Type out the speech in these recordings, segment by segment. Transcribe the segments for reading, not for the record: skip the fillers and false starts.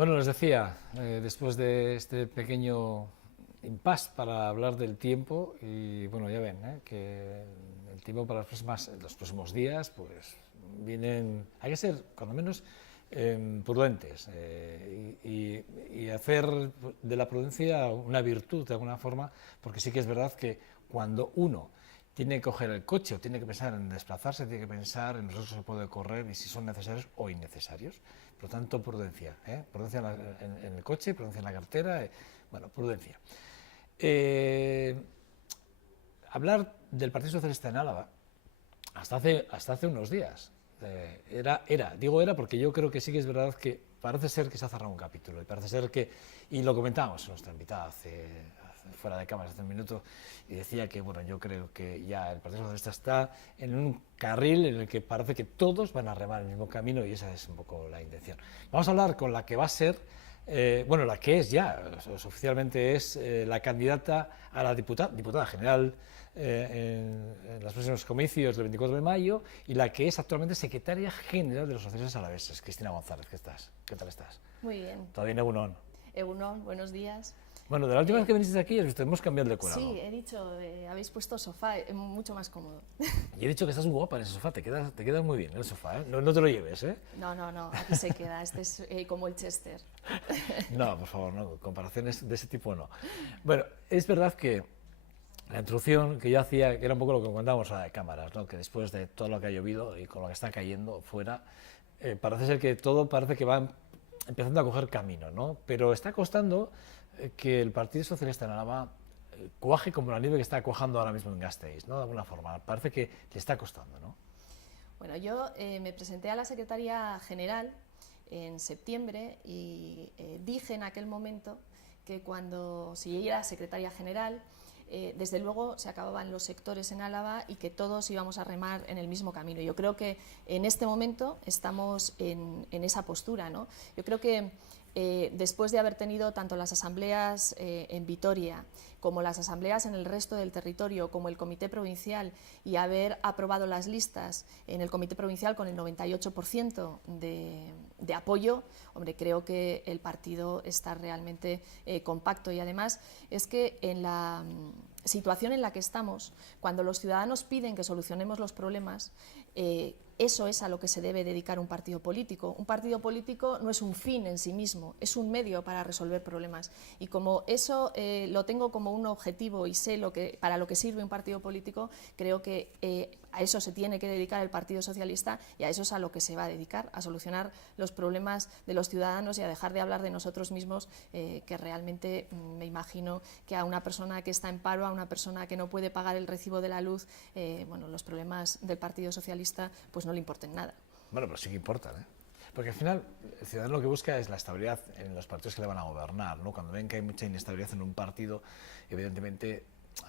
Bueno, les decía, después de este pequeño impasse para hablar del tiempo, y bueno, ya ven, que el tiempo para los próximos días, pues vienen, hay que ser, cuando menos, prudentes y hacer de la prudencia una virtud de alguna forma, porque sí que es verdad que cuando uno tiene que coger el coche o tiene que pensar en desplazarse, tiene que pensar en los riesgos que se puede correr y si son necesarios o innecesarios. Por lo tanto, prudencia. Prudencia en el coche, prudencia en la cartera. Bueno, prudencia. Eh, Hablar del Partido Socialista en Álava hasta hace unos días. Digo era porque yo creo que sí que es verdad que parece ser que se ha cerrado un capítulo y parece ser que, y lo comentábamos en nuestra invitada fuera de cámaras hace un minuto, y decía que bueno, yo creo que ya el Partido Socialista está en un carril en el que parece que todos van a remar el mismo camino y esa es un poco la intención. Vamos a hablar con la que va a ser bueno, la que es ya, oficialmente es la candidata a la diputada general en los próximos comicios del 24 de mayo y la que es actualmente secretaria general de los socialistas alaveses, Cristina González. ¿Qué estás? ¿Qué tal estás? Muy bien. Todavía en Egunon. Egunon, buenos días. Bueno, de la última vez que viniste aquí, hemos cambiado el decorado. Sí, he dicho, habéis puesto sofá, mucho más cómodo. Y he dicho que estás muy guapa en ese sofá, te quedas muy bien en el sofá, ¿eh? No, no te lo lleves, ¿eh? No, aquí se queda, este es como el Chester. No, por favor, no, comparaciones de ese tipo no. Bueno, es verdad que la introducción que yo hacía, que era un poco lo que contábamos a de cámaras, ¿no? Que después de todo lo que ha llovido y con lo que está cayendo fuera, parece ser que todo parece que va empezando a coger camino, ¿no? Pero está costando que el Partido Socialista en Álava cuaje como la nieve que está cuajando ahora mismo en Gasteiz, ¿no? De alguna forma, parece que le está costando, ¿no? Bueno, yo me presenté a la Secretaría General en septiembre y dije en aquel momento que cuando si ella era Secretaria General, desde luego se acababan los sectores en Álava y que todos íbamos a remar en el mismo camino. Yo creo que en este momento estamos en esa postura, ¿no? Yo creo que después de haber tenido tanto las asambleas en Vitoria como las asambleas en el resto del territorio, como el Comité Provincial, y haber aprobado las listas en el Comité Provincial con el 98% de apoyo, hombre, creo que el partido está realmente compacto. Y además es que en la situación en la que estamos, cuando los ciudadanos piden que solucionemos los problemas, eso es a lo que se debe dedicar un partido político. Un partido político no es un fin en sí mismo, es un medio para resolver problemas. Y como eso lo tengo como un objetivo y sé para lo que sirve un partido político, creo que a eso se tiene que dedicar el Partido Socialista y a eso es a lo que se va a dedicar, a solucionar los problemas de los ciudadanos y a dejar de hablar de nosotros mismos, que realmente me imagino que a una persona que está en paro, a una persona que no puede pagar el recibo de la luz, bueno, los problemas del Partido Socialista pues no le importen nada. Bueno, pero sí que importan, ¿eh? Porque al final el ciudadano lo que busca es la estabilidad en los partidos que le van a gobernar, ¿no? Cuando ven que hay mucha inestabilidad en un partido, evidentemente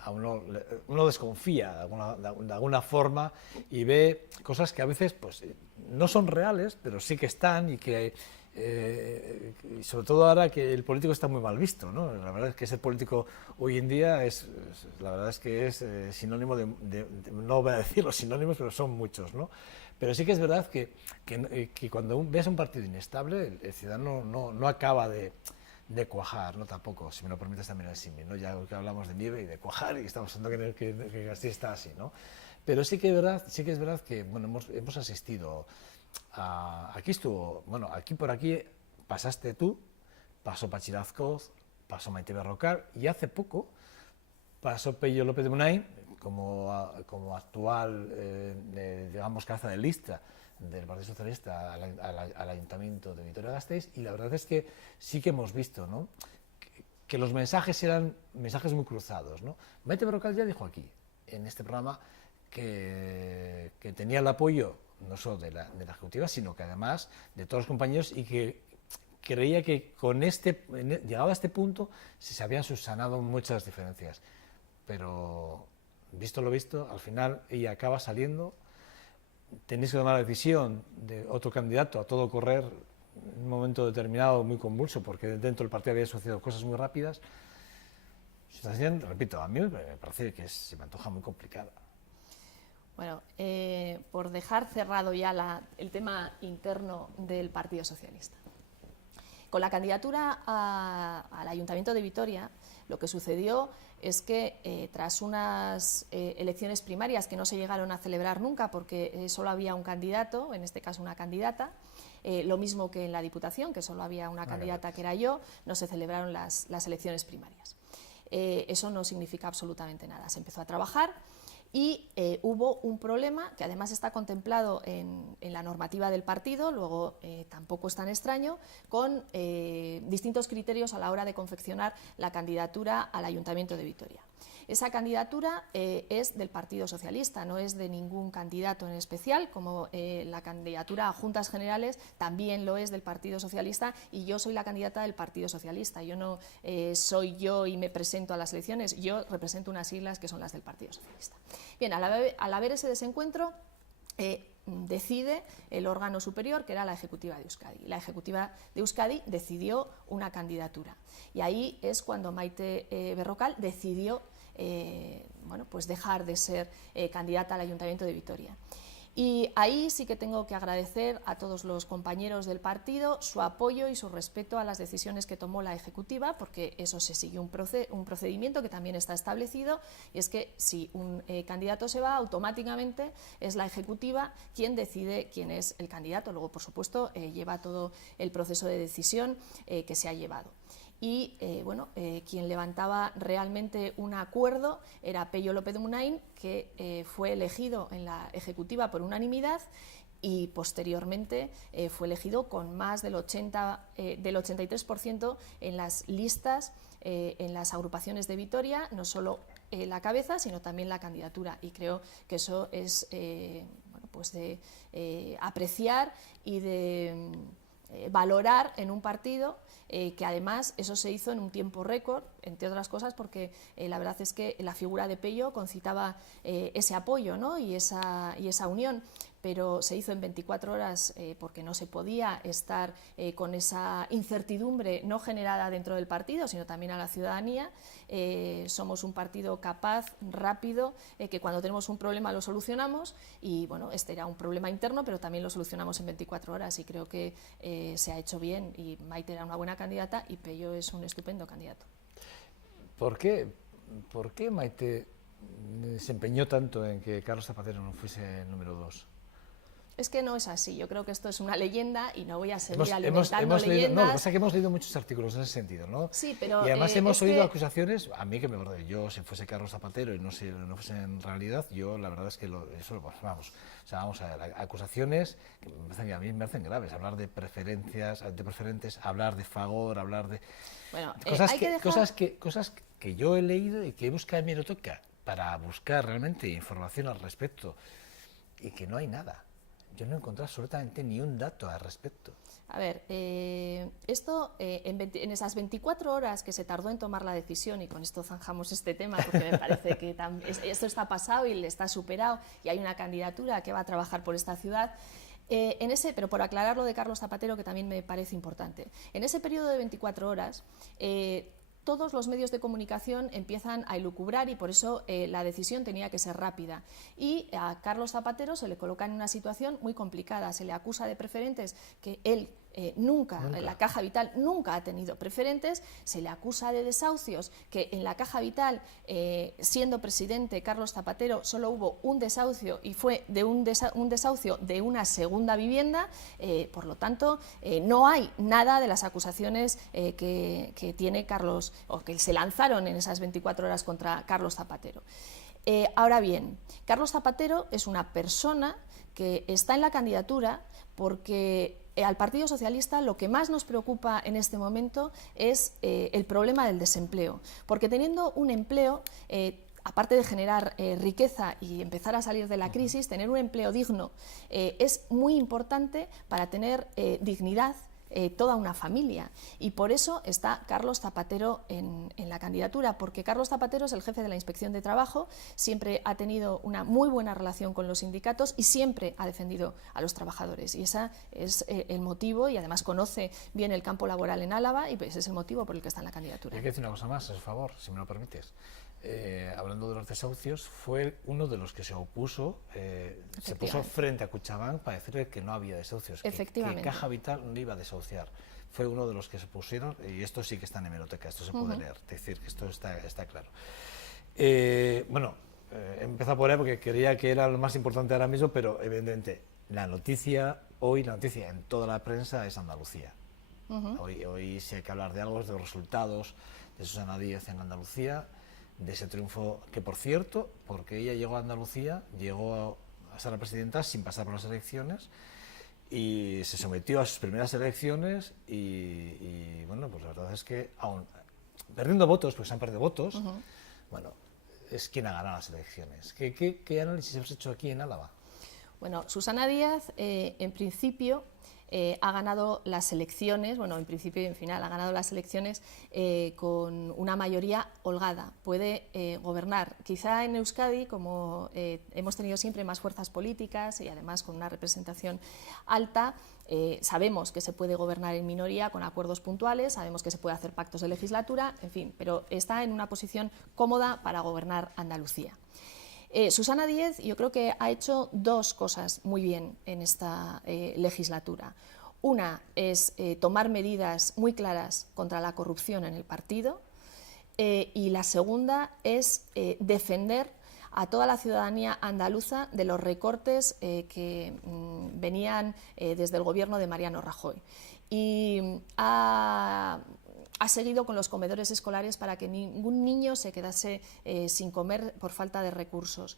a uno desconfía de alguna forma y ve cosas que a veces pues no son reales, pero sí que están y que y sobre todo ahora que el político está muy mal visto, ¿no? La verdad es que ser político hoy en día la verdad es que es sinónimo no voy a decir los sinónimos, pero son muchos, ¿no? Pero sí que es verdad que cuando ves un partido inestable, el ciudadano no acaba de cuajar, no tampoco, si me lo permites también el símil, ¿no? Ya que hablamos de nieve y de cuajar y estamos hablando que Castilla está así, ¿no? Pero sí que es verdad que bueno, hemos asistido aquí estuvo, bueno, aquí por aquí pasaste tú, pasó Pachirazcoz, pasó Maite Berrocal y hace poco pasó Pello López de Munain como actual, digamos, cabeza de lista del Partido Socialista al Ayuntamiento de Vitoria-Gasteiz, y la verdad es que sí que hemos visto, ¿no?, que los mensajes eran mensajes muy cruzados, ¿no? Maite Berrocal ya dijo aquí, en este programa, que tenía el apoyo no solo de la Ejecutiva, sino que además de todos los compañeros, y que creía que llegado a este punto se habían subsanado muchas diferencias. Pero, visto lo visto, al final ella acaba saliendo, tenéis que tomar la decisión de otro candidato a todo correr en un momento determinado muy convulso, porque dentro del partido había sucedido cosas muy rápidas. Situación, repito, a mí me parece que se me antoja muy complicada. Bueno, por dejar cerrado ya el tema interno del Partido Socialista. Con la candidatura al Ayuntamiento de Vitoria, lo que sucedió es que tras unas elecciones primarias que no se llegaron a celebrar nunca porque solo había un candidato, en este caso una candidata, lo mismo que en la Diputación, que solo había una candidata que era yo, no se celebraron las elecciones primarias. Eso no significa absolutamente nada. Se empezó a trabajar y hubo un problema que además está contemplado en la normativa del partido, luego tampoco es tan extraño, con distintos criterios a la hora de confeccionar la candidatura al Ayuntamiento de Vitoria. Esa candidatura es del Partido Socialista, no es de ningún candidato en especial, como la candidatura a Juntas Generales también lo es del Partido Socialista, y yo soy la candidata del Partido Socialista. Yo no soy yo y me presento a las elecciones, yo represento unas siglas que son las del Partido Socialista. Bien, al haber ese desencuentro, decide el órgano superior, que era la Ejecutiva de Euskadi. La Ejecutiva de Euskadi decidió una candidatura, y ahí es cuando Maite Berrocal decidió bueno, pues dejar de ser candidata al Ayuntamiento de Vitoria. Y ahí sí que tengo que agradecer a todos los compañeros del partido su apoyo y su respeto a las decisiones que tomó la Ejecutiva, porque eso se siguió un procedimiento que también está establecido, y es que si un candidato se va, automáticamente es la Ejecutiva quien decide quién es el candidato. Luego, por supuesto, lleva todo el proceso de decisión que se ha llevado. Y bueno, quien levantaba realmente un acuerdo era Pello López de Munain, que fue elegido en la Ejecutiva por unanimidad y posteriormente fue elegido con más del 83% en las listas, en las agrupaciones de Vitoria, no solo la cabeza, sino también la candidatura. Y creo que eso es bueno, pues de apreciar y de valorar en un partido, que además eso se hizo en un tiempo récord, entre otras cosas porque la verdad es que la figura de Pello concitaba ese apoyo, ¿no? y esa unión, pero se hizo en 24 horas porque no se podía estar con esa incertidumbre no generada dentro del partido, sino también a la ciudadanía. Somos un partido capaz, rápido, que cuando tenemos un problema lo solucionamos, y bueno, este era un problema interno, pero también lo solucionamos en 24 horas y creo que se ha hecho bien, y Maite era una buena candidata y Pello es un estupendo candidato. ¿Por qué Maite se empeñó tanto en que Carlos Zapatero no fuese el número 2? Es que no es así, yo creo que esto es una leyenda y no voy a seguir alimentando leyendas. Leído, no, lo que pasa es que hemos leído muchos artículos en ese sentido, ¿no? Sí, pero y además hemos oído acusaciones, a mí que me acuerdo, yo si fuese Carlos Zapatero y no fuese en realidad, yo la verdad es que vamos a ver, acusaciones que a mí me hacen graves, hablar de preferentes, hablar de Fagor, hablar de... Bueno, cosas que yo he leído y que he buscado en mi hemeroteca para buscar realmente información al respecto, y que no hay nada. Yo no he encontrado absolutamente ni un dato al respecto. A ver, esto en esas 24 horas que se tardó en tomar la decisión, y con esto zanjamos este tema porque me parece que esto está pasado y le está superado, y hay una candidatura que va a trabajar por esta ciudad. Pero por aclarar lo de Carlos Zapatero, que también me parece importante, en ese periodo de 24 horas todos los medios de comunicación empiezan a elucubrar, y por eso la decisión tenía que ser rápida. Y a Carlos Zapatero se le coloca en una situación muy complicada. Se le acusa de preferentes que él nunca, la Caja Vital nunca ha tenido preferentes. Se le acusa de desahucios, que en la Caja Vital, siendo presidente Carlos Zapatero, solo hubo un desahucio, y fue de un desahucio de una segunda vivienda. Por lo tanto, no hay nada de las acusaciones que tiene Carlos, o que se lanzaron en esas 24 horas contra Carlos Zapatero. Ahora bien, Carlos Zapatero es una persona que está en la candidatura porque al Partido Socialista lo que más nos preocupa en este momento es el problema del desempleo, porque teniendo un empleo, aparte de generar riqueza y empezar a salir de la crisis, tener un empleo digno es muy importante para tener dignidad toda una familia, y por eso está Carlos Zapatero en la candidatura, porque Carlos Zapatero es el jefe de la Inspección de Trabajo, siempre ha tenido una muy buena relación con los sindicatos y siempre ha defendido a los trabajadores, y ese es el motivo, y además conoce bien el campo laboral en Álava, y ese es el motivo por el que está en la candidatura. Hay que decir una cosa más, a su favor, si me lo permites. Hablando hablando de los desahucios, fue uno de los que se opuso, se puso frente a Kutxabank para decirle que no había desahucios, que Caja Vital no iba a desahuciar. Fue uno de los que se pusieron, y esto sí que está en hemeroteca, esto se puede leer, es decir, que esto está claro. Bueno, he empezado por ahí porque creía que era lo más importante ahora mismo, pero evidentemente la noticia en toda la prensa es Andalucía. Hoy si hay que hablar de algo, es de los resultados de Susana Díaz en Andalucía, de ese triunfo que, por cierto, porque ella llegó a Andalucía, llegó a ser la presidenta sin pasar por las elecciones y se sometió a sus primeras elecciones y bueno, pues la verdad es que aún perdiendo votos, pues se han perdido votos, bueno, es quien ha ganado las elecciones. ¿Qué análisis hemos hecho aquí en Álava? Bueno, Susana Díaz, en principio, ha ganado las elecciones, bueno, en principio y en final, ha ganado las elecciones con una mayoría holgada, puede gobernar. Quizá en Euskadi, como hemos tenido siempre más fuerzas políticas y además con una representación alta, sabemos que se puede gobernar en minoría con acuerdos puntuales, sabemos que se puede hacer pactos de legislatura, en fin, pero está en una posición cómoda para gobernar Andalucía. Susana Díaz yo creo que ha hecho dos cosas muy bien en esta legislatura. Una es tomar medidas muy claras contra la corrupción en el partido y la segunda es defender a toda la ciudadanía andaluza de los recortes que venían desde el gobierno de Mariano Rajoy. Y ha seguido con los comedores escolares para que ningún niño se quedase sin comer por falta de recursos.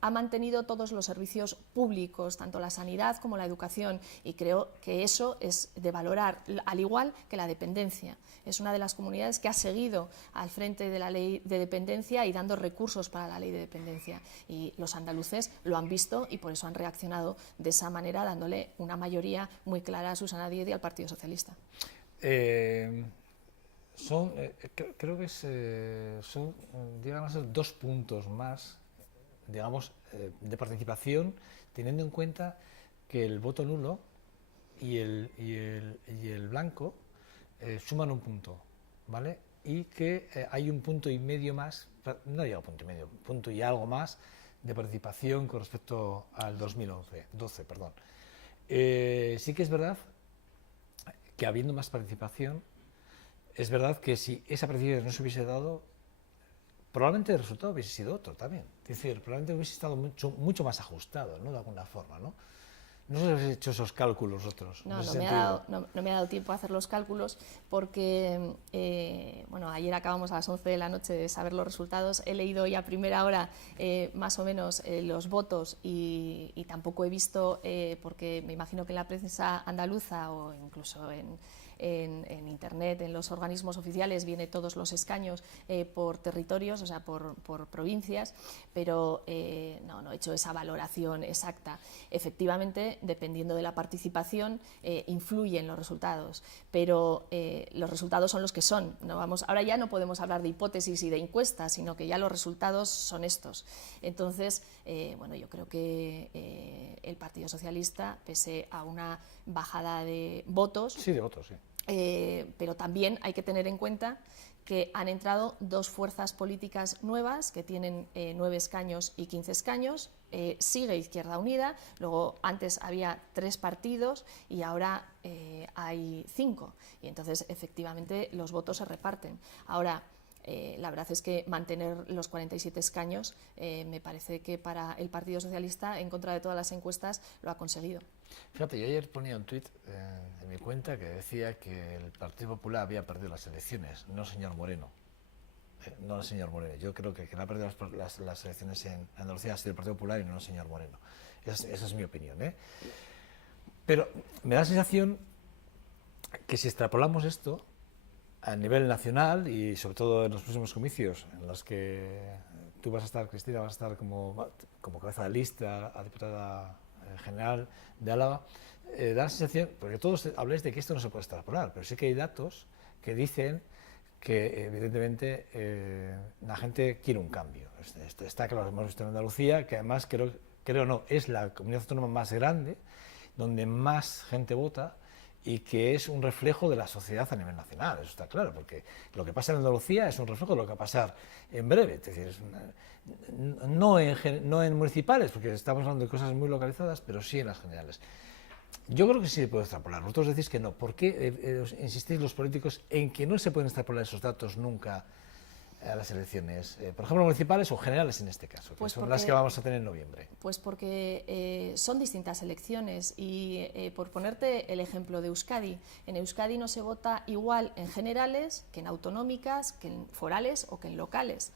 Ha mantenido todos los servicios públicos, tanto la sanidad como la educación, y creo que eso es de valorar, al igual que la dependencia. Es una de las comunidades que ha seguido al frente de la ley de dependencia y dando recursos para la ley de dependencia. Y los andaluces lo han visto y por eso han reaccionado de esa manera, dándole una mayoría muy clara a Susana Díaz y al Partido Socialista. Creo que llegan a ser 2 puntos más, digamos, de participación, teniendo en cuenta que el voto nulo y el blanco suman 1 punto, ¿vale? Y que hay 1,5 puntos más, no llega a 1,5 puntos, 1 punto y algo más de participación con respecto al 2012, perdón. Sí que es verdad que habiendo más participación, es verdad que si esa participación no se hubiese dado, probablemente el resultado hubiese sido otro también. Es decir, probablemente hubiese estado mucho más ajustado, ¿no? De alguna forma, ¿no? No sé si habéis hecho esos cálculos otros. No me ha dado tiempo a hacer los cálculos porque, bueno, ayer acabamos a las 11 de la noche de saber los resultados. He leído ya a primera hora más o menos los votos y tampoco he visto, porque me imagino que en la prensa andaluza o incluso en Internet, en los organismos oficiales, viene todos los escaños por territorios, o sea, por provincias, pero no he hecho esa valoración exacta. Efectivamente, dependiendo de la participación, influyen los resultados, pero los resultados son los que son. Ahora ya no podemos hablar de hipótesis y de encuestas, sino que ya los resultados son estos. Entonces, bueno, yo creo que el Partido Socialista, pese a una bajada de votos... Sí, de votos, sí. Pero también hay que tener en cuenta que han entrado 2 fuerzas políticas nuevas que tienen 9 escaños y 15 escaños. Sigue Izquierda Unida, luego antes había 3 partidos y ahora hay 5. Y entonces, efectivamente, los votos se reparten. Ahora, la verdad es que mantener los 47 escaños me parece que para el Partido Socialista, en contra de todas las encuestas, lo ha conseguido. Fíjate, yo ayer ponía un tuit en mi cuenta que decía que el Partido Popular había perdido las elecciones, no el señor Moreno. No el señor Moreno. Yo creo que quien ha perdido las elecciones en Andalucía ha sido el Partido Popular y no el señor Moreno. Esa es mi opinión, ¿eh? Pero me da la sensación que si extrapolamos esto a nivel nacional y sobre todo en los próximos comicios en los que tú vas a estar, Cristina, vas a estar como cabeza de lista a diputada general de Álava, da la sensación, porque todos habláis de que esto no se puede extrapolar, pero sí que hay datos que dicen que evidentemente la gente quiere un cambio. Está claro, lo hemos visto en Andalucía, que además creo no, es la comunidad autónoma más grande, donde más gente vota y que es un reflejo de la sociedad a nivel nacional, eso está claro, porque lo que pasa en Andalucía es un reflejo de lo que va a pasar en breve, es decir, no en municipales, porque estamos hablando de cosas muy localizadas, pero sí en las generales. Yo creo que sí se puede extrapolar. Vosotros decís que no. ¿Por qué insistís los políticos en que no se pueden extrapolar esos datos nunca a las elecciones, por ejemplo, municipales o generales en este caso, que son las que vamos a tener en noviembre? Pues porque son distintas elecciones y por ponerte el ejemplo de Euskadi, en Euskadi no se vota igual en generales que en autonómicas, que en forales o que en locales.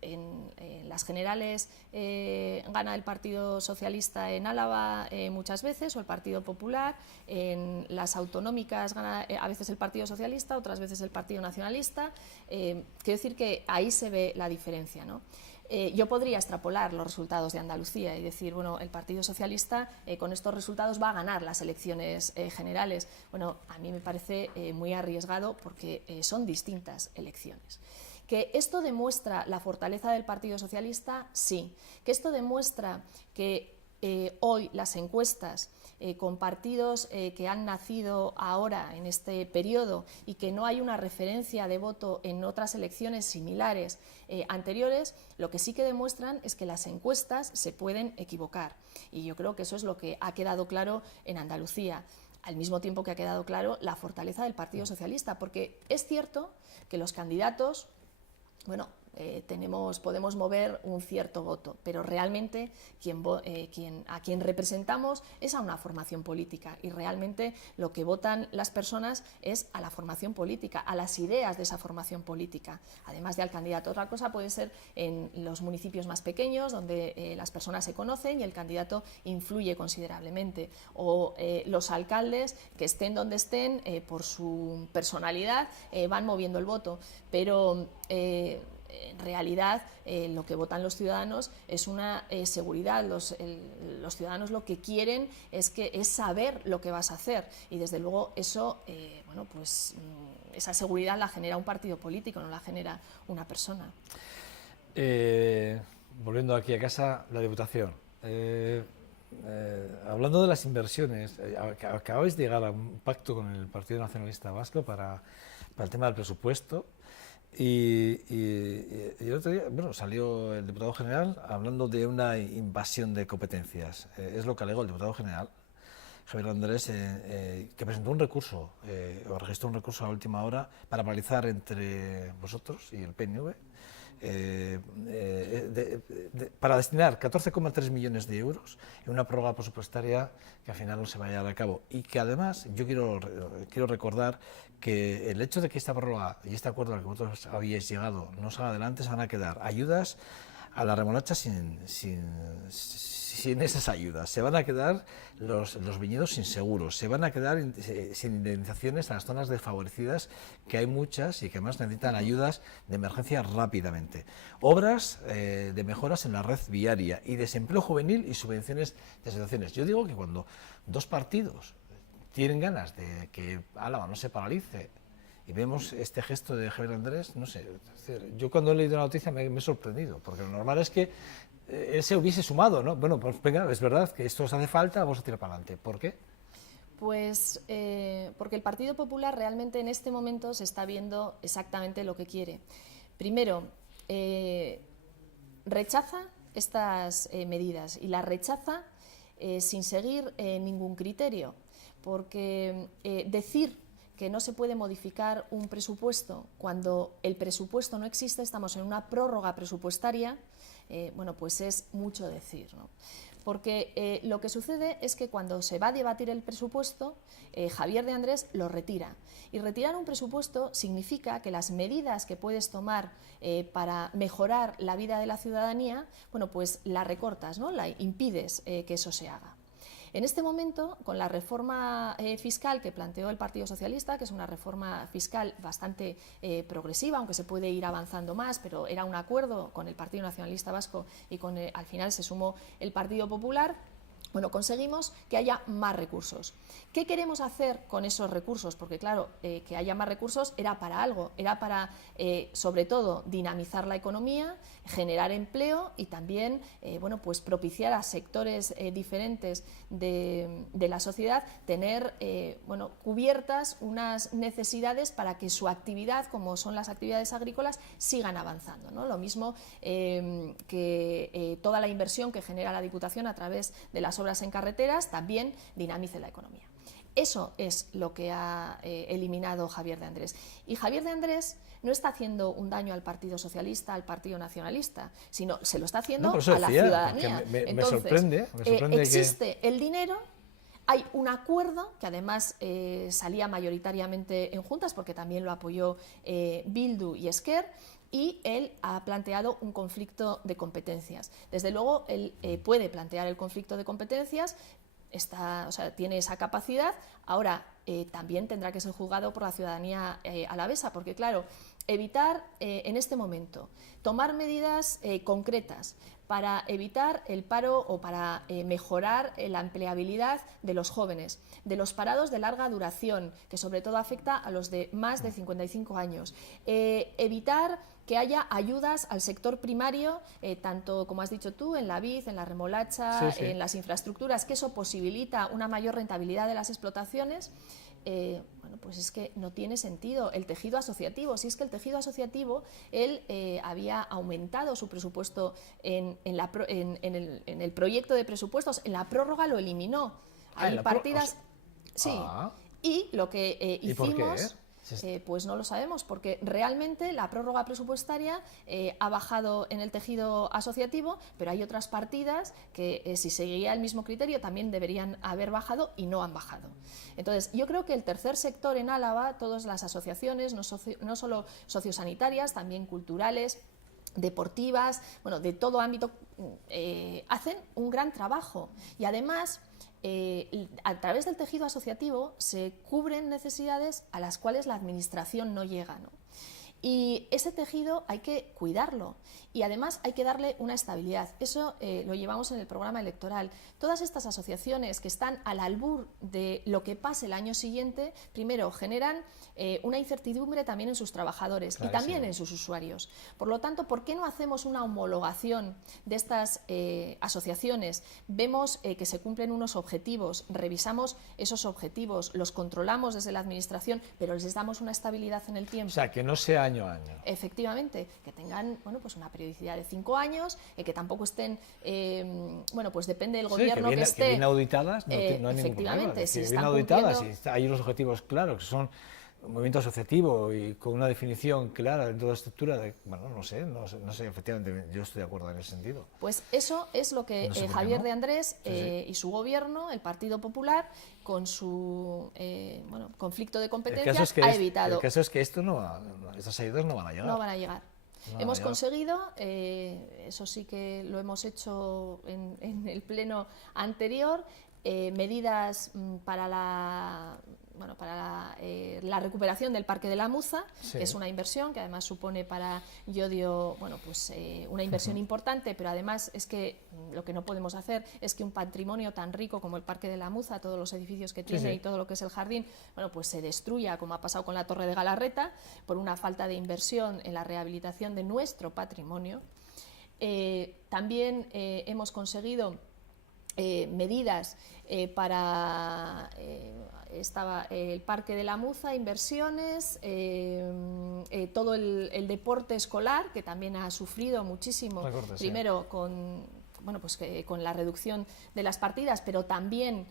En las generales gana el Partido Socialista en Álava muchas veces, o el Partido Popular. En las autonómicas gana a veces el Partido Socialista, otras veces el Partido Nacionalista. Quiero decir que ahí se ve la diferencia, ¿no? Yo podría extrapolar los resultados de Andalucía y decir, bueno, el Partido Socialista con estos resultados va a ganar las elecciones generales. Bueno, a mí me parece muy arriesgado porque son distintas elecciones. ¿Que esto demuestra la fortaleza del Partido Socialista? Sí. ¿Que esto demuestra que hoy las encuestas con partidos que han nacido ahora en este periodo y que no hay una referencia de voto en otras elecciones similares anteriores, lo que sí que demuestran es que las encuestas se pueden equivocar? Y yo creo que eso es lo que ha quedado claro en Andalucía, al mismo tiempo que ha quedado claro la fortaleza del Partido Socialista, porque es cierto que los candidatos, bueno, podemos mover un cierto voto, pero realmente a quien representamos es a una formación política, y realmente lo que votan las personas es a la formación política, a las ideas de esa formación política, además de al candidato. Otra cosa puede ser en los municipios más pequeños, donde las personas se conocen y el candidato influye considerablemente, o los alcaldes, que estén donde estén, por su personalidad, van moviendo el voto, pero en realidad lo que votan los ciudadanos es una seguridad. Los ciudadanos lo que quieren es saber lo que vas a hacer, y desde luego eso, bueno, pues esa seguridad la genera un partido político, no la genera una persona. Volviendo aquí a casa, la Diputación. Hablando de las inversiones, acabáis de llegar a un pacto con el Partido Nacionalista Vasco para el tema del presupuesto. Y el otro día, bueno, salió el diputado general hablando de una invasión de competencias. Es lo que alegó el diputado general, Javier Andrés, que presentó un recurso, o registró un recurso a última hora para paralizar entre vosotros y el PNV, para destinar 14,3 millones de euros en una prórroga presupuestaria que al final no se vaya a llevar a cabo. Y que además yo quiero recordar que el hecho de que esta prórroga y este acuerdo al que vosotros habíais llegado no salga adelante, se van a quedar ayudas a la remolacha sin esas ayudas. Se van a quedar los viñedos sin seguros, se van a quedar sin indemnizaciones a las zonas desfavorecidas, que hay muchas y que además necesitan ayudas de emergencia rápidamente. Obras de mejoras en la red viaria y desempleo juvenil y subvenciones de asociaciones. Yo digo que cuando dos partidos tienen ganas de que Álava no se paralice y vemos este gesto de Javier Andrés, no sé, yo cuando he leído la noticia me he sorprendido, porque lo normal es que él se hubiese sumado, ¿no? Bueno, pues venga, es verdad que esto os hace falta, vamos a tirar para adelante. ¿Por qué? Pues porque el Partido Popular realmente en este momento se está viendo exactamente lo que quiere. Primero, rechaza estas medidas, y las rechaza sin seguir ningún criterio, porque decir que no se puede modificar un presupuesto cuando el presupuesto no existe, estamos en una prórroga presupuestaria, bueno, pues es mucho decir, ¿no? Porque lo que sucede es que cuando se va a debatir el presupuesto, Javier de Andrés lo retira. Y retirar un presupuesto significa que las medidas que puedes tomar para mejorar la vida de la ciudadanía, bueno, pues las recortas, ¿no? La impides que eso se haga. En este momento, con la reforma fiscal que planteó el Partido Socialista, que es una reforma fiscal bastante progresiva, aunque se puede ir avanzando más, pero era un acuerdo con el Partido Nacionalista Vasco y al final se sumó el Partido Popular, Bueno, conseguimos que haya más recursos. ¿Qué queremos hacer con esos recursos? Porque claro, que haya más recursos era para algo, era para, sobre todo, dinamizar la economía, generar empleo y también, bueno, pues propiciar a sectores diferentes de la sociedad tener, bueno, cubiertas unas necesidades para que su actividad, como son las actividades agrícolas, sigan avanzando, ¿no? Lo mismo que toda la inversión que genera la Diputación a través de las obras en carreteras también dinamice la economía. Eso es lo que ha eliminado Javier de Andrés. Y Javier de Andrés no está haciendo un daño al Partido Socialista, al Partido Nacionalista, sino se lo está haciendo a la ciudadanía. Me sorprende existe el dinero. Hay un acuerdo que además salía mayoritariamente en juntas, porque también lo apoyó Bildu y Esquer, y él ha planteado un conflicto de competencias. Desde luego, él puede plantear el conflicto de competencias, o sea, tiene esa capacidad. Ahora, también tendrá que ser juzgado por la ciudadanía alavesa, porque claro, evitar en este momento, tomar medidas concretas para evitar el paro o para mejorar la empleabilidad de los jóvenes, de los parados de larga duración, que sobre todo afecta a los de más de 55 años, evitar que haya ayudas al sector primario, tanto como has dicho tú, en la vid, en la remolacha, en las infraestructuras, que eso posibilita una mayor rentabilidad de las explotaciones. Bueno, pues es que no tiene sentido. El tejido asociativo, si es que el tejido asociativo, él había aumentado su presupuesto en el proyecto de presupuestos, en la prórroga lo eliminó. Hay partidas... Sí, y lo que hicimos... ¿Y por qué? Pues no lo sabemos, porque realmente la prórroga presupuestaria ha bajado en el tejido asociativo, pero hay otras partidas que si seguía el mismo criterio también deberían haber bajado y no han bajado. Entonces, yo creo que el tercer sector en Álava, todas las asociaciones, no solo sociosanitarias, también culturales, deportivas, bueno, de todo ámbito, hacen un gran trabajo y además... a través del tejido asociativo se cubren necesidades a las cuales la administración no llega, ¿no? Y ese tejido hay que cuidarlo y además hay que darle una estabilidad. Eso lo llevamos en el programa electoral. Todas estas asociaciones que están al albur de lo que pase el año siguiente, primero generan una incertidumbre también en sus trabajadores y también en sus usuarios. Por lo tanto, ¿por qué no hacemos una homologación de estas asociaciones? Vemos que se cumplen unos objetivos, revisamos esos objetivos, los controlamos desde la administración, pero les damos una estabilidad en el tiempo. O sea, que no sea año a año. Efectivamente, que tengan, bueno, pues una periodicidad de 5 años, que tampoco estén, bueno, pues depende del gobierno que esté. Que bien auditadas, no hay ningún efectivamente, problema. si bien auditadas, y hay unos objetivos claros, que son un movimiento asociativo y con una definición clara de toda estructura, bueno, no sé, efectivamente, yo estoy de acuerdo en ese sentido. Pues eso es lo que Javier de Andrés y su gobierno, el Partido Popular, con su bueno, conflicto de competencias, ha evitado. El caso es que estas ayudas no van a llegar. No van a llegar. Hemos conseguido, eso sí que lo hemos hecho en el pleno anterior, medidas para la recuperación del Parque de la Muza, que es una inversión que además supone para Llodio, bueno, pues una inversión importante, pero además es que lo que no podemos hacer es que un patrimonio tan rico como el Parque de la Muza, todos los edificios que tiene y todo lo que es el jardín, bueno, pues se destruya, como ha pasado con la Torre de Galarreta, por una falta de inversión en la rehabilitación de nuestro patrimonio. También hemos conseguido medidas para estaba el Parque de la Muza, inversiones, todo el deporte escolar, que también ha sufrido muchísimo, primero con, bueno, pues, con la reducción de las partidas, pero también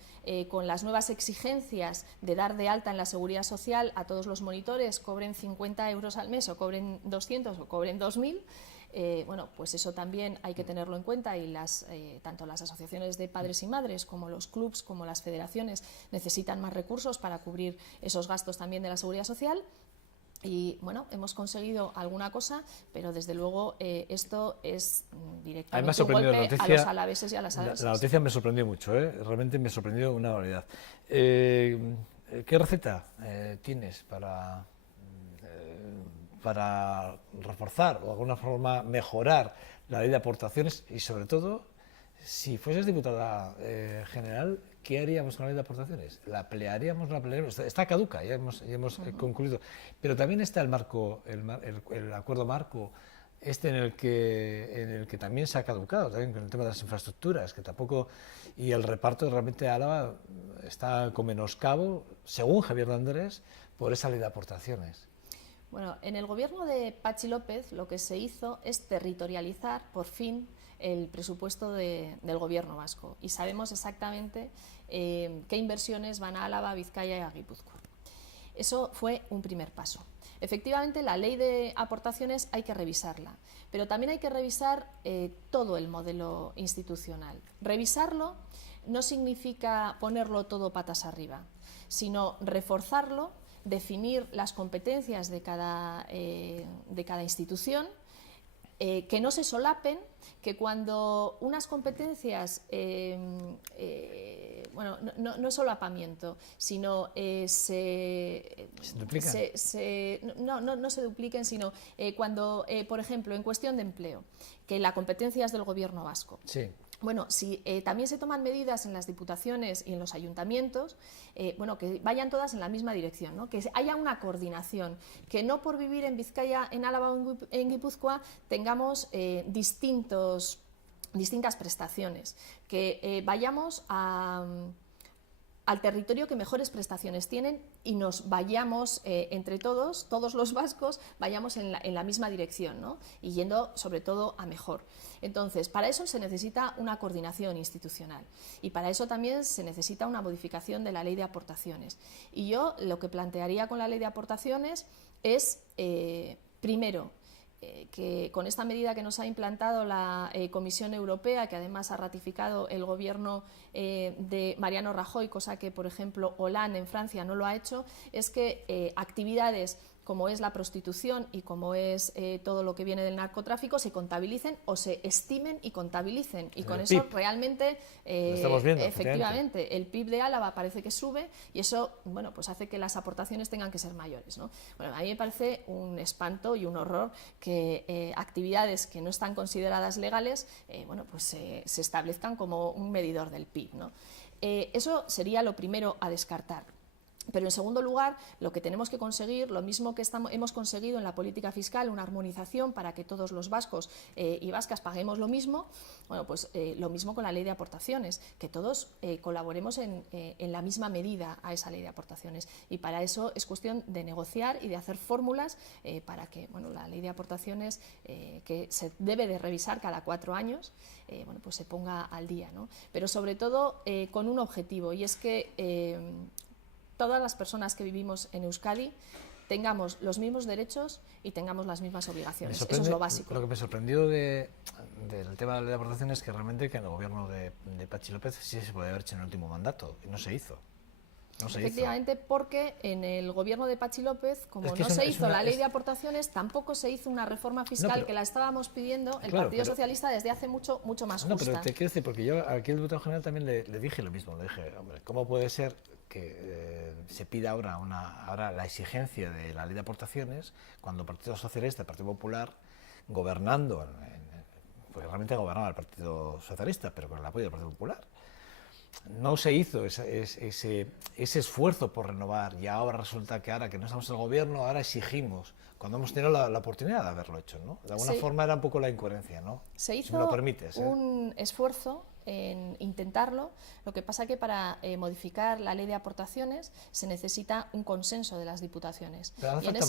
con las nuevas exigencias de dar de alta en la seguridad social a todos los monitores, cobren 50 euros al mes o cobren 200 o cobren 2.000. Bueno, pues eso también hay que tenerlo en cuenta y tanto las asociaciones de padres y madres como los clubs, como las federaciones necesitan más recursos para cubrir esos gastos también de la seguridad social. Y bueno, hemos conseguido alguna cosa, pero desde luego esto es directamente un golpe a los alaveses y a las alavesas. La noticia me sorprendió mucho, realmente me sorprendió una barbaridad. ¿Qué receta tienes para reforzar o de alguna forma mejorar la ley de aportaciones y sobre todo Si fueses diputada general, ¿qué haríamos con la ley de aportaciones? ¿La pelearíamos? ¿No la pelearíamos? Está caduca, ya hemos concluido. Pero también está el marco, el acuerdo marco, en el que también se ha caducado, también con el tema de las infraestructuras, que tampoco, y el reparto realmente de Álava está con menoscabo, según Javier de Andrés, por esa ley de aportaciones. Bueno, en el gobierno de Patxi López lo que se hizo es territorializar, por fin, el presupuesto del gobierno vasco y sabemos exactamente qué inversiones van a Álava, Vizcaya y a Guipúzcoa. Eso fue un primer paso. Efectivamente, la ley de aportaciones hay que revisarla, pero también hay que revisar todo el modelo institucional. Revisarlo no significa ponerlo todo patas arriba, sino reforzarlo, definir las competencias de cada institución, que no se solapen, que cuando unas competencias, bueno, no es solapamiento, sino ¿Se duplican? no se dupliquen, sino cuando, por ejemplo, en cuestión de empleo, que la competencia es del gobierno vasco. Sí. Bueno, si también se toman medidas en las diputaciones y en los ayuntamientos, bueno, que vayan todas en la misma dirección, ¿no? Que haya una coordinación, que no por vivir en Vizcaya, en Álava o en Guipúzcoa tengamos distintas prestaciones, que vayamos al territorio que mejores prestaciones tienen y nos vayamos entre todos los vascos, vayamos en la misma dirección, ¿no? Y yendo sobre todo a mejor. Entonces, para eso se necesita una coordinación institucional y para eso también se necesita una modificación de la ley de aportaciones. Y yo lo que plantearía con la ley de aportaciones es, primero, que con esta medida que nos ha implantado la Comisión Europea, que además ha ratificado el gobierno de Mariano Rajoy, cosa que, por ejemplo, Hollande en Francia no lo ha hecho, es que actividades como es la prostitución y como es todo lo que viene del narcotráfico, se contabilicen o se estimen y contabilicen. Y con eso realmente, estamos viendo, efectivamente, el PIB de Álava parece que sube y eso, bueno, pues hace que las aportaciones tengan que ser mayores, ¿no? Bueno, a mí me parece un espanto y un horror que actividades que no están consideradas legales, bueno, pues se establezcan como un medidor del PIB, ¿no? Eso sería lo primero a descartar. Pero en segundo lugar, lo que tenemos que conseguir, lo mismo que hemos conseguido en la política fiscal, una armonización para que todos los vascos y vascas paguemos lo mismo, bueno, pues lo mismo con la ley de aportaciones, que todos colaboremos en la misma medida a esa ley de aportaciones. Y para eso es cuestión de negociar y de hacer fórmulas para que, bueno, la ley de aportaciones, que se debe de revisar cada 4 años, bueno, pues se ponga al día, ¿no? Pero sobre todo con un objetivo, y es que todas las personas que vivimos en Euskadi tengamos los mismos derechos y tengamos las mismas obligaciones. Eso es lo básico. Lo que me sorprendió del tema de la ley de aportaciones es que realmente que en el gobierno de Patxi López sí se podía haber hecho en el último mandato y no se hizo. Efectivamente, porque en el gobierno de Patxi López, como no se hizo la ley de aportaciones, tampoco se hizo una reforma fiscal que la estábamos pidiendo el Partido Socialista desde hace mucho más justa. No, pero te quiero decir, porque yo aquí al diputado general también le dije lo mismo, le dije, hombre, ¿cómo puede ser que se pida ahora la exigencia de la ley de aportaciones cuando el Partido Socialista, el Partido Popular, gobernando, porque realmente gobernaba el Partido Socialista, pero con el apoyo del Partido Popular, no se hizo ese esfuerzo por renovar, y ahora resulta que ahora que no estamos en el gobierno, ahora exigimos, cuando hemos tenido la oportunidad de haberlo hecho, ¿no? De alguna forma era un poco la incoherencia, ¿no? Se hizo, si me lo permites, un esfuerzo en intentarlo, lo que pasa que para modificar la ley de aportaciones se necesita un consenso de las diputaciones. ¿Pero hace falta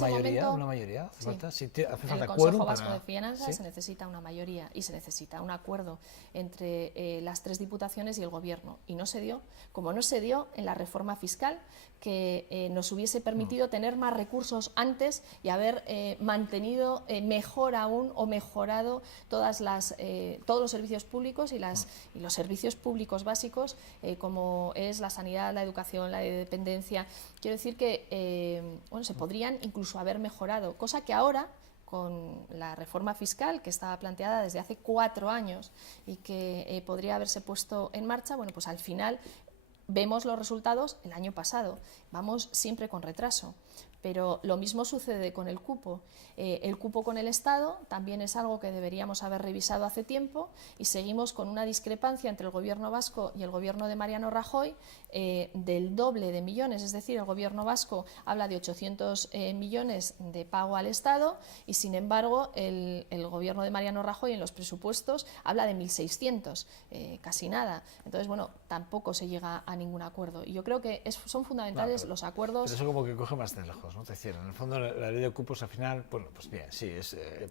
una mayoría? ¿Hace falta, en el Consejo Vasco de Finanzas se necesita una mayoría y se necesita un acuerdo entre las 3 diputaciones y el Gobierno. Y no se dio, como no se dio en la reforma fiscal, que nos hubiese permitido tener más recursos antes y haber mantenido mejor aún o mejorado todos los servicios públicos y los servicios públicos básicos, como es la sanidad, la educación, la dependencia. Quiero decir que bueno, se podrían incluso haber mejorado, cosa que ahora, con la reforma fiscal que estaba planteada desde hace 4 años y que podría haberse puesto en marcha, bueno, pues al final vemos los resultados el año pasado. Vamos siempre con retraso. Pero lo mismo sucede con el cupo. El cupo con el Estado también es algo que deberíamos haber revisado hace tiempo y seguimos con una discrepancia entre el Gobierno vasco y el Gobierno de Mariano Rajoy del doble de millones. Es decir, el Gobierno vasco habla de 800 millones de pago al Estado y, sin embargo, el Gobierno de Mariano Rajoy en los presupuestos habla de 1.600, casi nada. Entonces, bueno, tampoco se llega a ningún acuerdo. Y yo creo que son fundamentales los acuerdos. Pero eso como que coge más de lejos, ¿no? Es decir, en el fondo la ley de cupos al final, bueno, pues bien, sí,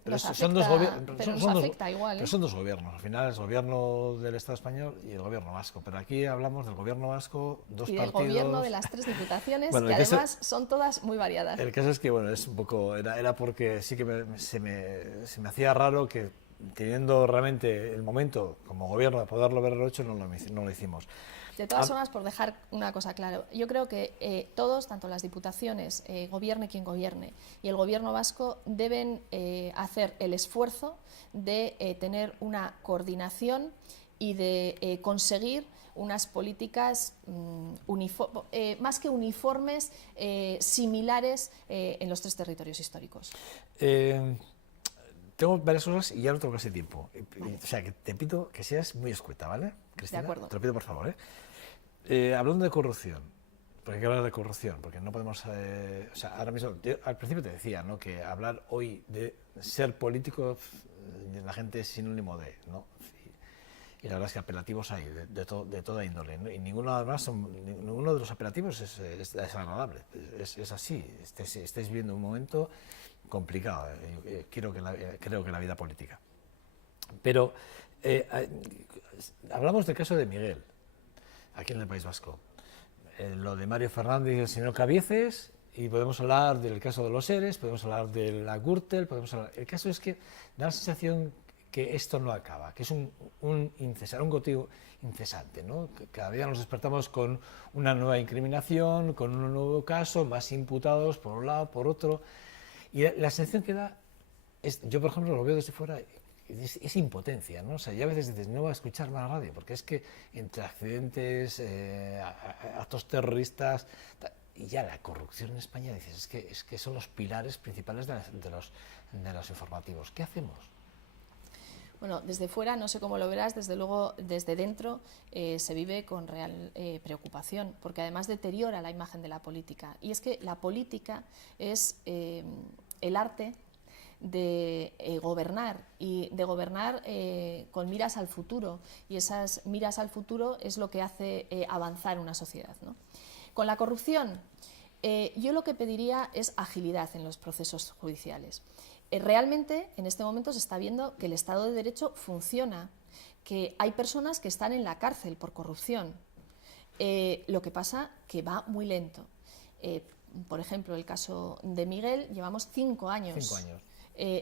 pero son dos gobiernos. Pero nos afecta igual, ¿eh? Pero son dos gobiernos, al final es el gobierno del Estado español y el gobierno vasco. Pero aquí hablamos del gobierno vasco, dos y del partidos. gobierno de las 3 diputaciones, bueno, que además son todas muy variadas. El caso es que, bueno, es un poco, era porque sí que se me hacía raro que, teniendo realmente el momento como gobierno de poderlo haberlo hecho, no lo hicimos. De todas formas, por dejar una cosa clara, yo creo que todos, tanto las diputaciones, gobierne quien gobierne, y el gobierno vasco deben hacer el esfuerzo de tener una coordinación y de conseguir unas políticas más que uniformes, similares en los 3 territorios históricos. Tengo varias cosas y ya no tengo casi tiempo. O sea, que te pido que seas muy escueta, ¿vale, Cristina? De acuerdo. Te lo pido, por favor, hablando de corrupción, porque hay que hablar de corrupción, porque no podemos... o sea, ahora mismo, al principio te decía, ¿no?, que hablar hoy de ser político, la gente es sinónimo de, ¿no? Y la verdad es que apelativos hay de toda índole, ¿no? Y ninguno de los apelativos es agradable, es así. Estáis viviendo un momento complicado, creo que la vida política. Pero hablamos del caso de Miguel, aquí en el País Vasco. Lo de Mario Fernández y el señor Cabieces, y podemos hablar del caso de los ERES, podemos hablar de la Gürtel, el caso es que da la sensación que esto no acaba, que es un goteo incesante, ¿no? Cada día nos despertamos con una nueva incriminación, con un nuevo caso, más imputados por un lado, por otro, y la sensación que da, yo por ejemplo lo veo desde fuera, es impotencia, ¿no? O sea, ya a veces dices, no voy a escuchar más radio, porque es que entre accidentes, actos terroristas, y ya la corrupción en España, dices, es que son los pilares principales de los informativos. ¿Qué hacemos? Bueno, desde fuera, no sé cómo lo verás, desde luego desde dentro se vive con real preocupación, porque además deteriora la imagen de la política. Y es que la política es el arte de gobernar, y de gobernar con miras al futuro, y esas miras al futuro es lo que hace avanzar una sociedad, ¿no? Con la corrupción, yo lo que pediría es agilidad en los procesos judiciales. Realmente, en este momento se está viendo que el Estado de Derecho funciona, que hay personas que están en la cárcel por corrupción. Lo que pasa que va muy lento. Por ejemplo, el caso de Miguel, llevamos 5 años. 5 años.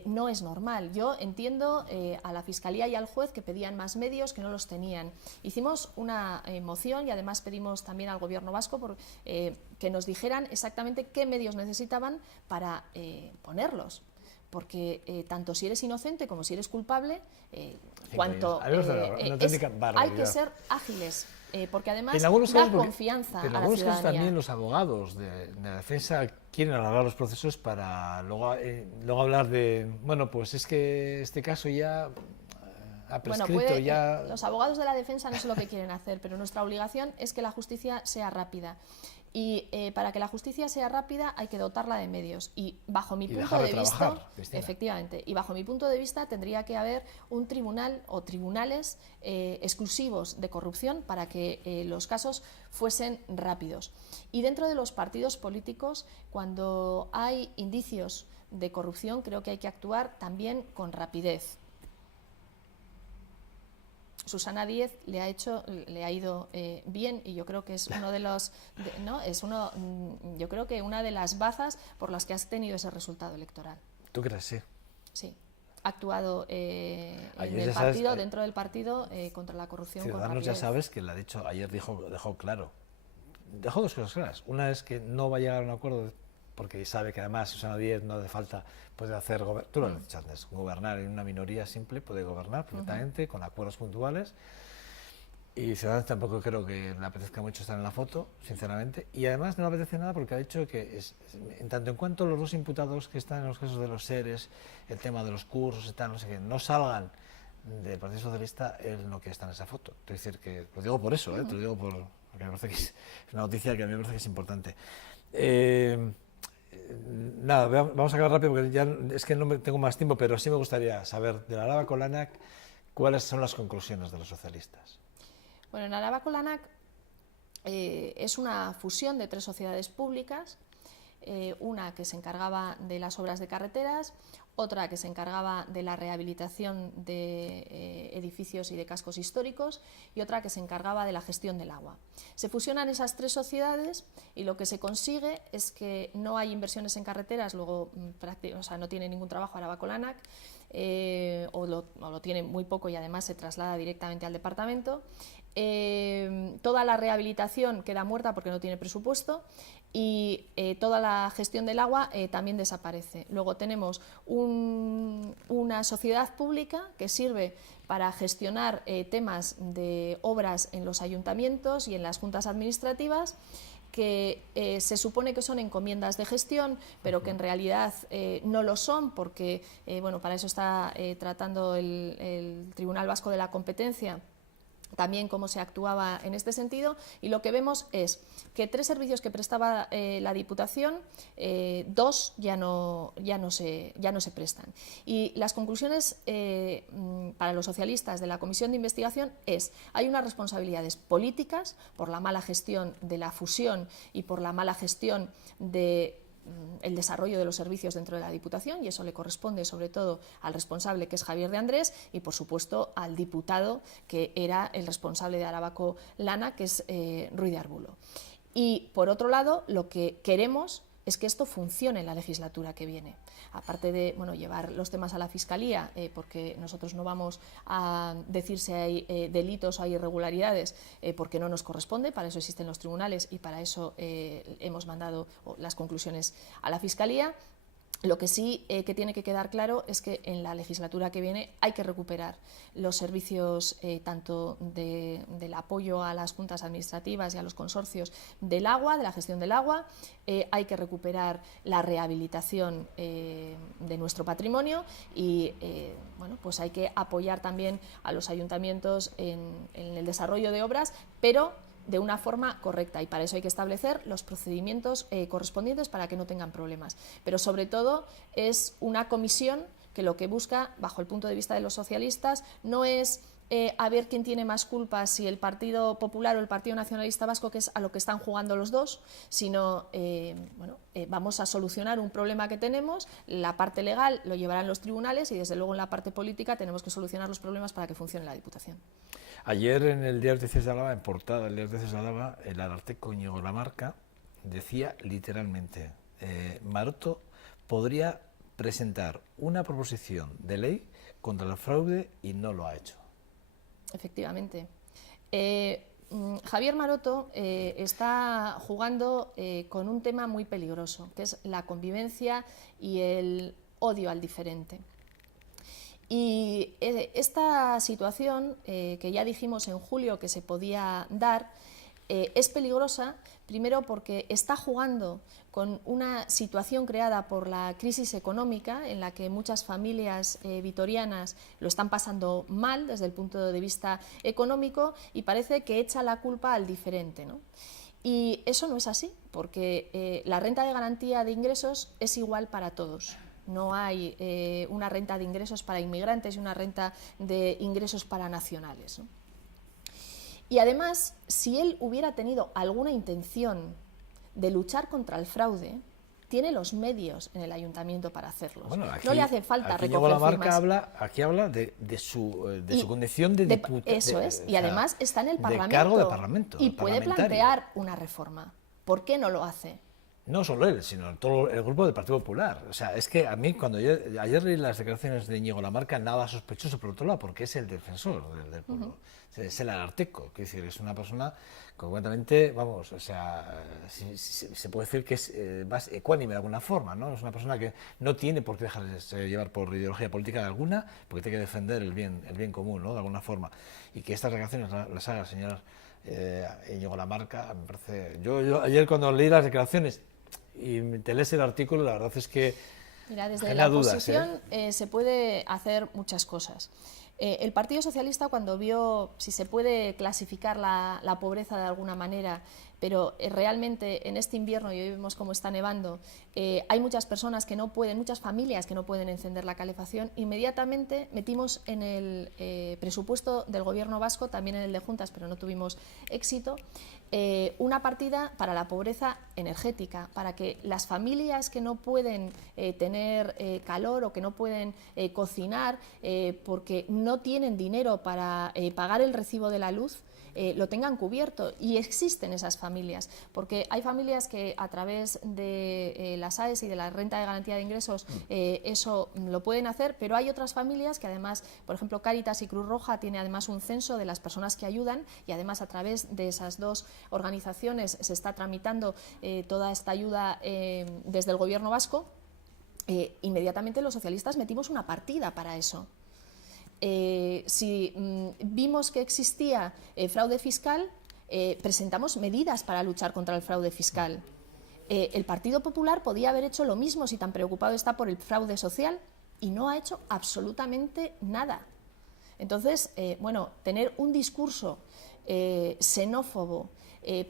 No es normal. Yo entiendo a la Fiscalía y al juez que pedían más medios, que no los tenían. Hicimos una moción y además pedimos también al Gobierno vasco que nos dijeran exactamente qué medios necesitaban para ponerlos. Porque tanto si eres inocente como si eres culpable, hay que ser ágiles, porque además da confianza a la ciudadanía. En algunos casos también los abogados de la defensa quieren alargar los procesos para luego hablar de, bueno, pues es que este caso ya ha prescrito. Los abogados de la defensa no sé lo que quieren hacer, pero nuestra obligación es que la justicia sea rápida. Y para que la justicia sea rápida hay que dotarla de medios. Y bajo mi punto de vista, efectivamente, y bajo mi punto de vista tendría que haber un tribunal o tribunales exclusivos de corrupción para que los casos fuesen rápidos. Y dentro de los partidos políticos, cuando hay indicios de corrupción, creo que hay que actuar también con rapidez. Susana Díez le ha ido bien, y yo creo que es uno de los, yo creo que una de las bazas por las que has tenido ese resultado electoral. ¿Tú crees? Sí. Sí. Ha actuado dentro del partido contra la corrupción. Ciudadanos, ya sabes que ayer dejó claro. Dejó 2 cosas claras. Una es que no va a llegar a un acuerdo, porque sabe que además Susana Díez no hace falta, puede hacer, tú lo has dicho antes, gobernar en una minoría simple, puede gobernar perfectamente con acuerdos puntuales. Y Ciudadanos tampoco creo que le apetezca mucho estar en la foto, sinceramente. Y además no le apetece nada porque ha dicho que, en tanto en cuanto los dos imputados que están en los casos de los SERES, el tema de los cursos y tal, no sé qué, no salgan del Partido Socialista, él no quiere estar en esa foto. Es decir, que lo digo por eso, te lo digo porque me parece que es una noticia que a mí me parece que es importante. Nada, vamos a acabar rápido porque ya es que no tengo más tiempo, pero sí me gustaría saber de la Araba con Lanac cuáles son las conclusiones de los socialistas. Bueno, en Araba Lanac es una fusión de 3 sociedades públicas, una que se encargaba de las obras de carreteras, otra que se encargaba de la rehabilitación de edificios y de cascos históricos y otra que se encargaba de la gestión del agua. Se fusionan esas 3 sociedades y lo que se consigue es que no hay inversiones en carreteras, luego o sea, no tiene ningún trabajo Araba Lanac, o lo tiene muy poco y además se traslada directamente al departamento. Toda la rehabilitación queda muerta porque no tiene presupuesto y toda la gestión del agua también desaparece. Luego tenemos una sociedad pública que sirve para gestionar temas de obras en los ayuntamientos y en las juntas administrativas, que se supone que son encomiendas de gestión, pero que en realidad no lo son, porque bueno, para eso está tratando el Tribunal Vasco de la Competencia también cómo se actuaba en este sentido, y lo que vemos es que 3 servicios que prestaba la Diputación, 2 ya no se prestan. Y las conclusiones para los socialistas de la Comisión de Investigación es: hay unas responsabilidades políticas por la mala gestión de la fusión y por la mala gestión de el desarrollo de los servicios dentro de la Diputación, y eso le corresponde sobre todo al responsable, que es Javier de Andrés, y por supuesto al diputado que era el responsable de Araba Lanac, que es Ruiz de Arbulo. Y por otro lado, lo que queremos es que esto funcione en la legislatura que viene. Aparte de llevar los temas a la Fiscalía, porque nosotros no vamos a decir si hay delitos o hay irregularidades, porque no nos corresponde, para eso existen los tribunales y para eso hemos mandado las conclusiones a la Fiscalía. Lo que sí que tiene que quedar claro es que en la legislatura que viene hay que recuperar los servicios tanto del apoyo a las juntas administrativas y a los consorcios del agua, de la gestión del agua, hay que recuperar la rehabilitación de nuestro patrimonio y pues hay que apoyar también a los ayuntamientos en el desarrollo de obras, pero de una forma correcta, y para eso hay que establecer los procedimientos correspondientes para que no tengan problemas. Pero sobre todo es una comisión que lo que busca, bajo el punto de vista de los socialistas, no es a ver quién tiene más culpa, si el Partido Popular o el Partido Nacionalista Vasco, que es a lo que están jugando los dos, sino vamos a solucionar un problema que tenemos. La parte legal lo llevarán los tribunales y desde luego en la parte política tenemos que solucionar los problemas para que funcione la Diputación. Ayer en el Diario de Noticias de Álava, en portada del Diario de Noticias de Álava, el ararteko Íñigo Lamarca decía literalmente: Maroto podría presentar una proposición de ley contra el fraude y no lo ha hecho. Efectivamente. Javier Maroto está jugando con un tema muy peligroso, que es la convivencia y el odio al diferente. Y esta situación, que ya dijimos en julio que se podía dar, es peligrosa, primero porque está jugando con una situación creada por la crisis económica, en la que muchas familias vitorianas lo están pasando mal desde el punto de vista económico, y parece que echa la culpa al diferente, ¿no? Y eso no es así, porque la renta de garantía de ingresos es igual para todos. No hay una renta de ingresos para inmigrantes y una renta de ingresos para nacionales, ¿no? Y además, si él hubiera tenido alguna intención de luchar contra el fraude, tiene los medios en el ayuntamiento para hacerlo. Bueno, aquí, no le hace falta recoger firmas. Aquí habla de su condición de diputado. Eso es, y además está en el Parlamento. De cargo de Parlamento. Y puede plantear una reforma. ¿Por qué no lo hace? no solo él, sino todo el grupo del Partido Popular. O sea, es que a mí, cuando ayer leí las declaraciones de Íñigo Lamarca, nada sospechoso por otro lado, porque es el defensor del pueblo. Es el Ararteko, es decir, es una persona completamente, vamos, o sea, se puede decir que es más ecuánime de alguna forma, ¿no? Es una persona que no tiene por qué dejarse llevar por ideología política alguna, porque tiene que defender el bien común, ¿no? De alguna forma. Y que estas declaraciones las haga el señor Íñigo Lamarca, me parece... Yo ayer cuando leí las declaraciones y te lees el artículo, la verdad es que mira, desde la oposición se puede hacer muchas cosas. El Partido Socialista, cuando vio si se puede clasificar la pobreza de alguna manera, pero realmente en este invierno, y hoy vemos cómo está nevando, hay muchas personas que no pueden, muchas familias que no pueden encender la calefacción, inmediatamente metimos en el presupuesto del Gobierno vasco, también en el de Juntas, pero no tuvimos éxito, una partida para la pobreza energética, para que las familias que no pueden tener calor o que no pueden cocinar porque no tienen dinero para pagar el recibo de la luz, lo tengan cubierto. Y existen esas familias, porque hay familias que a través de las AES y de la renta de garantía de ingresos eso lo pueden hacer, pero hay otras familias que además, por ejemplo, Cáritas y Cruz Roja tiene además un censo de las personas que ayudan, y además a través de esas dos organizaciones se está tramitando toda esta ayuda desde el Gobierno vasco. Inmediatamente los socialistas metimos una partida para eso. Si vimos que existía fraude fiscal, presentamos medidas para luchar contra el fraude fiscal. El Partido Popular podía haber hecho lo mismo si tan preocupado está por el fraude social, y no ha hecho absolutamente nada. Entonces, bueno, tener un discurso xenófobo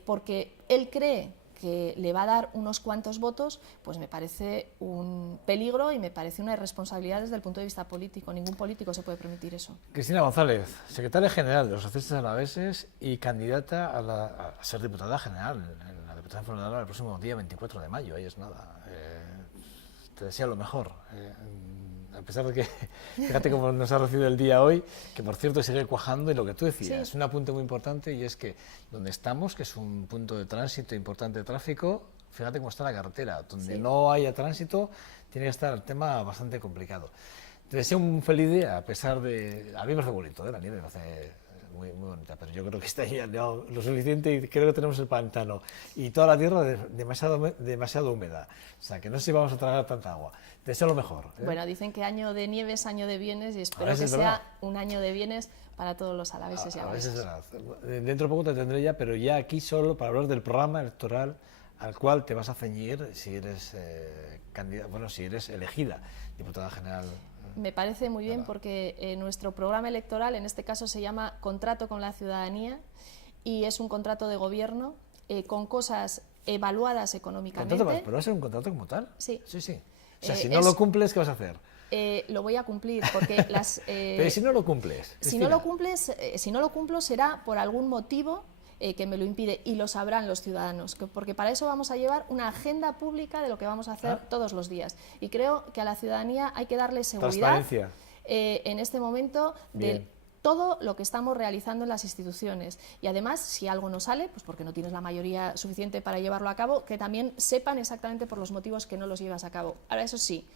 porque él cree que le va a dar unos cuantos votos, pues me parece un peligro y me parece una irresponsabilidad desde el punto de vista político. Ningún político se puede permitir eso. Cristina González, secretaria general de los socialistas alaveses y candidata a ser diputada general en la Diputación Foral el próximo día 24 de mayo, ahí es nada. Te deseo lo mejor. A pesar de que, fíjate cómo nos ha recibido el día hoy, que por cierto sigue cuajando, y lo que tú decías, es un apunte muy importante, y es que donde estamos, que es un punto de tránsito importante de tráfico, fíjate cómo está la carretera, donde no haya tránsito, tiene que estar el tema bastante complicado. Te deseo un feliz día, a pesar de... A mí me parece bonito, la nieve me parece muy bonita, pero yo creo que está ya lo suficiente, y creo que tenemos el pantano y toda la tierra demasiado húmeda, o sea que no sé si vamos a tragar tanta agua. Te deseo lo mejor. Bueno, dicen que año de nieve es año de bienes, y espero que sea un año de bienes para todos los alaveses y alavesas. Dentro de poco te tendré ya, pero ya aquí solo para hablar del programa electoral al cual te vas a ceñir si eres si eres elegida diputada general. Me parece muy bien, porque nuestro programa electoral en este caso se llama Contrato con la Ciudadanía, y es un contrato de gobierno con cosas evaluadas económicamente. ¿Pero va a ser un contrato como tal? Sí. Sí. O sea, si no lo cumples, ¿qué vas a hacer? Lo voy a cumplir, porque las... Pero si no lo cumples, si no lo cumplo será por algún motivo que me lo impide, y lo sabrán los ciudadanos, porque para eso vamos a llevar una agenda pública de lo que vamos a hacer todos los días, y creo que a la ciudadanía hay que darle seguridad en este momento de todo lo que estamos realizando en las instituciones, y además, si algo no sale, pues porque no tienes la mayoría suficiente para llevarlo a cabo, que también sepan exactamente por los motivos que no los llevas a cabo. Ahora, eso sí,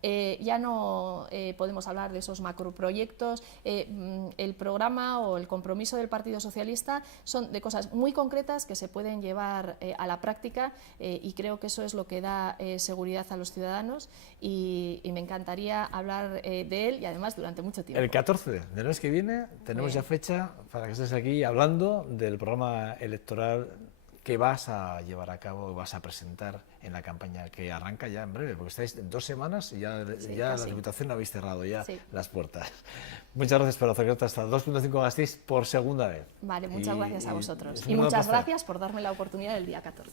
ya no podemos hablar de esos macroproyectos. El programa o el compromiso del Partido Socialista son de cosas muy concretas que se pueden llevar a la práctica, y creo que eso es lo que da seguridad a los ciudadanos, y me encantaría hablar de él, y además durante mucho tiempo. El 14 del mes que viene tenemos ya fecha para que estés aquí hablando del programa electoral que vas a llevar a cabo, vas a presentar en la campaña que arranca ya en breve, porque estáis en 2 semanas y ya la Diputación habéis cerrado ya las puertas. Muchas gracias por acercarte hasta 2.5 Gasteiz por segunda vez. Vale, muchas gracias a vosotros. Y muchas gracias por darme la oportunidad el día 14.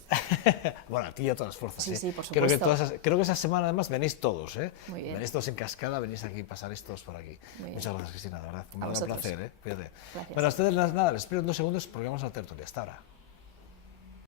Bueno, a ti y a todas las fuerzas. Sí, por supuesto. Creo que esa semana además venís todos, Muy bien. Venís todos en cascada, venís aquí, pasaréis todos por aquí. Muchas gracias, Cristina, de verdad. Un gran placer, Cuídate. Gracias. Bueno, a ustedes nada, les espero en 2 segundos porque vamos a la tertulia. Hasta ahora.